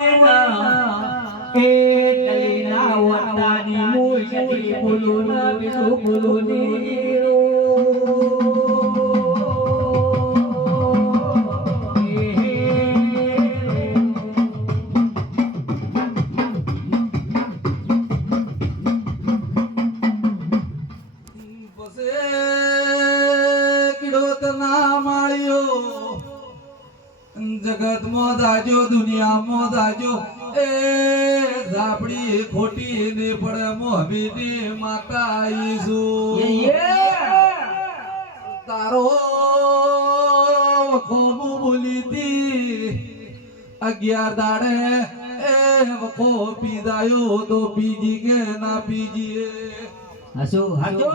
એ દલીના વતાની મૂળથી બોલું ના બીજું બોલું ની જગત માં દાજો દુનિયા માં દાજો એ ઝાપડી ખોટી ને પડે મોહબીની માતા આઈશું તારો વખો બોલી તી 11 દાડે એ વખો પીધાયો તો પીજી કે ના પીજીએ હસુ હસુ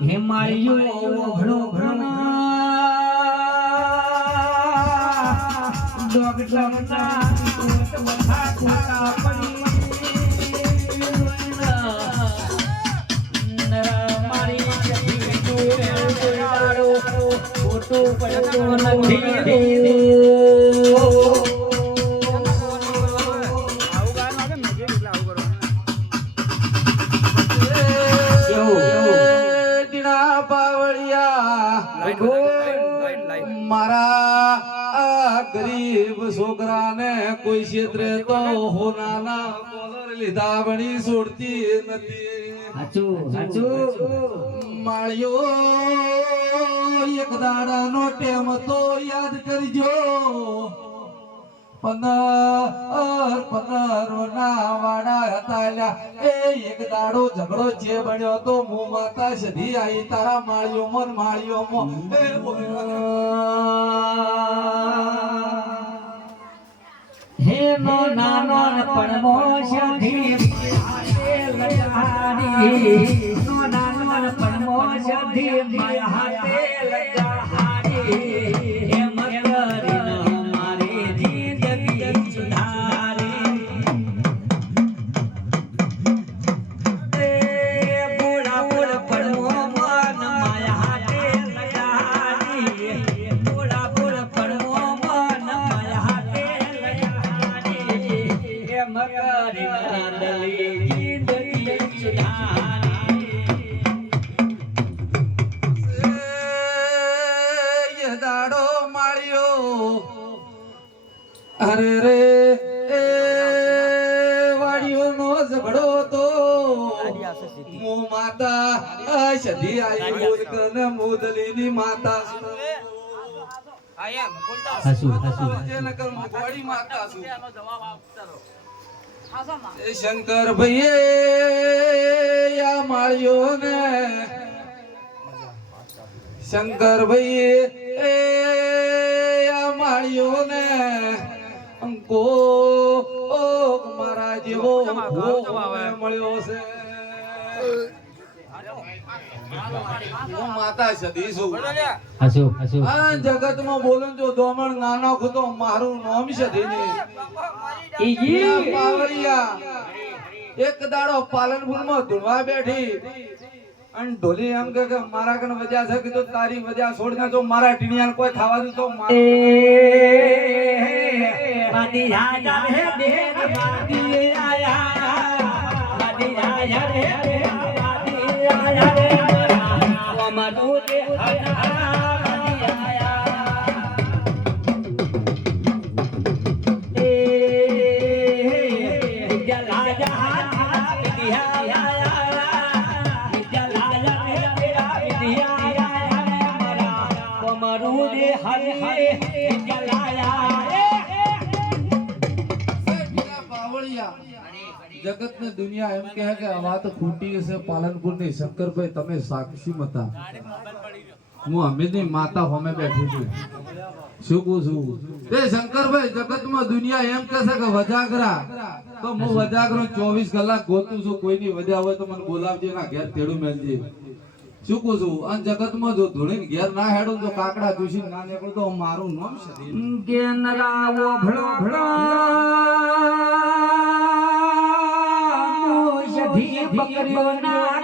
હિમાલયો ઘણો ઘણો ડોગ ડોગના કોટ વથા કોટા પડી મારી જતી જોરે જોડાડો ફોટો પડતો નથી મારા ગરીબ છોકરાને કોઈ ક્ષેત્રે તો હોનાના કોલર લીધા વણી છોડતી નથી હાચું હાચું માળ્યો એક દાડાનો ટેમ તો યાદ કરજો 15 ના વાડા હતા એ એક દાડો ઝઘડો જે બન્યો તો હું માતા સધી આઈ તારા માળ્યો મન માળ્યો મો હે નો નાનો પણ મોશધી લગાડી નો નાનો પણ મોશધી માયા હાથે લગાડી હે મગરી મારી જિંદગી સુધારી એ બુડા બુડ પણ મન માયા હાથે લગાડી બુડા બુડ પણ મન માયા હાથે મગરી દલી જિંદગી સુધારી એ દાડો માળ્યો અરે રે એ વાડિયો નો ઝઘડો તો મો માતા સધી આઈ મુરકન મુદલીની માતા હસુ હસુ નકર મુગવાડી માતા છું એ શંકર ભાઈ આ માળ્યો ને શંકર ભાઈ એ આ માળ્યો ને અંકો મારા જેવો મળ્યો છે હું માતા સદી છું હસુ હસુ આ જગત માં બોલું જો દોમણ નાનો ખુદો મારું નામ સદી ને પાવળિયા એક દાડો પાલનપુર માં ધૂળવા બેઠી અને ઢોલી એમ કે મારા કણ વજ્યા છે કીધું તારી વજ્યા છોડ ના જો મારા ટીણિયા કોઈ ખાવા દઉં તો બાદી રાજા રે દેવ બાદી આયા બાદી રાજા રે બાદી આયા રે અમારો દે બાદી આયા એ જલાજા હાથ દિયા જગત ને દુનિયા એમ કહે કે આ વાત ખોટી હશે પાલનપુર ની શંકરભાઈ તમે સાક્ષી મતા હું અમીરની માતા હોમે બેઠી છું શું કહું છું તે શંકરભાઈ જગત માં દુનિયા એમ કહે છે કે વજાગરા તો હું વજાગરો 24 કલાક ગોતું છું કોઈની વજા હોય તો મને બોલાવજે ના ઘેર તેડું મેલજે શું કહું છું અને જગત માં જો ધૂળીને ઘેર ના હેડું તો કાકડા દુષી ના નીકળું તો મારું નામ છે કે નરાવો ભળો ભળો મોજ ધી પકડ્યો ના